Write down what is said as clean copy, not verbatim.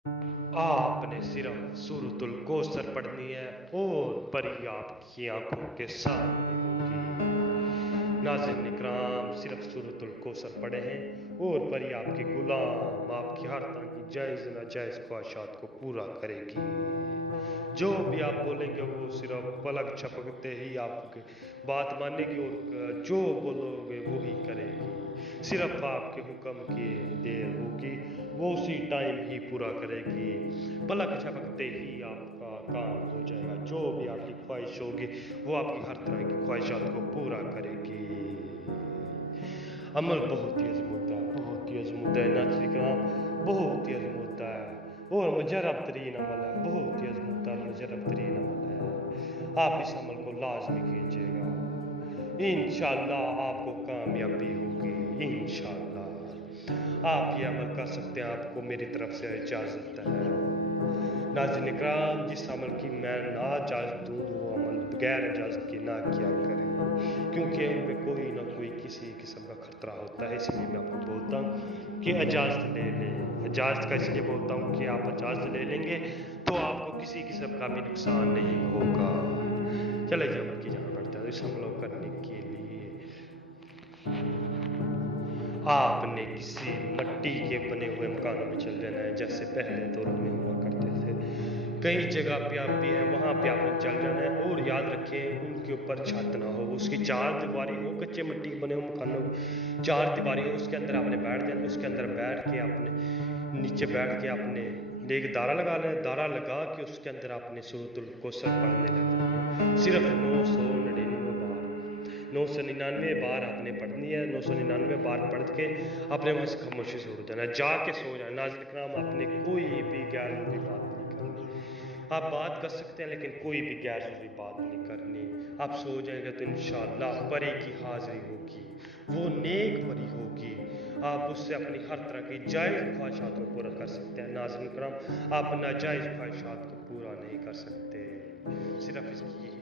आपने सिर्फ सूरतुल कौसर पढ़नी है और परी आपकी आंखों के सामने होगी। नाज़रीन इकराम, सिर्फ सूरतुल कौसर पढ़े हैं और परी आपके गुलाम आपकी हर तरह की जायज़ नाजायज़ ख्वाहिशात को पूरा करेगी। जो भी आप बोलेंगे वो सिर्फ पलक झपकते ही आपकी बात मानेगी और जो बोलोगे वो ही करेगी। सिर्फ आपके हुक्म की देर होगी, वो उसी टाइम ही पूरा करेगी। पलक झपकते ही आपका काम हो जाएगा। जो भी आपकी ख्वाहिश होगी वो आपकी हर तरह की ख्वाहिशात को पूरा करेगी। अमल बहुत ही अज़ीम होता है, बहुत ही अज़ीम होता है नाज़रीन इकराम, बहुत ही अज़ीम होता है और मुजर्रब तरीन अमल है, बहुत ही अज़ीम होता है, मुजर्रब तरीन अमल है। आप इस अमल को लाज़मी कीजिएगा, इंशाअल्लाह आपको कामयाबी होगी, इंशाअल्लाह। आप ये अमल कर सकते हैं, आपको मेरी तरफ से इजाज़त है। नाज़रीन इकराम, जिस अमल की मैं ना इजाज़त दूँ वो अमल बगैर इजाज़त के ना किया करें, क्योंकि उनमें कोई ना कोई किसी किस्म का खतरा होता है। इसलिए मैं आपको बोलता हूँ कि इजाज़त ले लें। इजाज़त का इसलिए बोलता हूँ कि आप इजाज़त ले लेंगे तो आपको किसी किस्म का भी नुकसान नहीं होगा। चले जी अमल की जाना पड़ता है। इस अमल को करने के लिए आपने किसी मिट्टी के बने हुए मकानों में चल जाना है, जैसे पहले दौर में हुआ करते थे। कई जगह पे आप भी हैं, वहाँ पे आपने चल जाना है और याद रखें उनके ऊपर छत ना हो, उसकी चार दीवारी हो, कच्चे मिट्टी के बने हुए मकानों की चार दीवारी हो, उसके अंदर आपने बैठ जाना। उसके अंदर बैठ के आपने नीचे बैठ के आपने एक दारा लगा लेना। दारा लगा के उसके अंदर आपने सूरतुल कौसर पढ़ने लग जाना। सिर्फ 999 बार आपने पढ़नी है। 999 बार पढ़ के अपने वहाँ से खामोशी से उड़ जाना, जाके सो जाना। नाज़रीन इकराम, आपने कोई भी गैर ज़रूरी बात नहीं करनी। आप बात कर सकते हैं लेकिन कोई भी गैर ज़रूरी बात नहीं करनी। आप सो जाएंगे तो इंशाअल्लाह परी की हाज़िरी होगी, वो नेक परी होगी। आप उससे अपनी हर तरह की जायज़ ख्वाहिशात को पूरा कर सकते हैं। नाज़रीन इकराम, आप नाजायज़ ख्वाहिशात को पूरा नहीं कर सकते। सिर्फ इसकी यही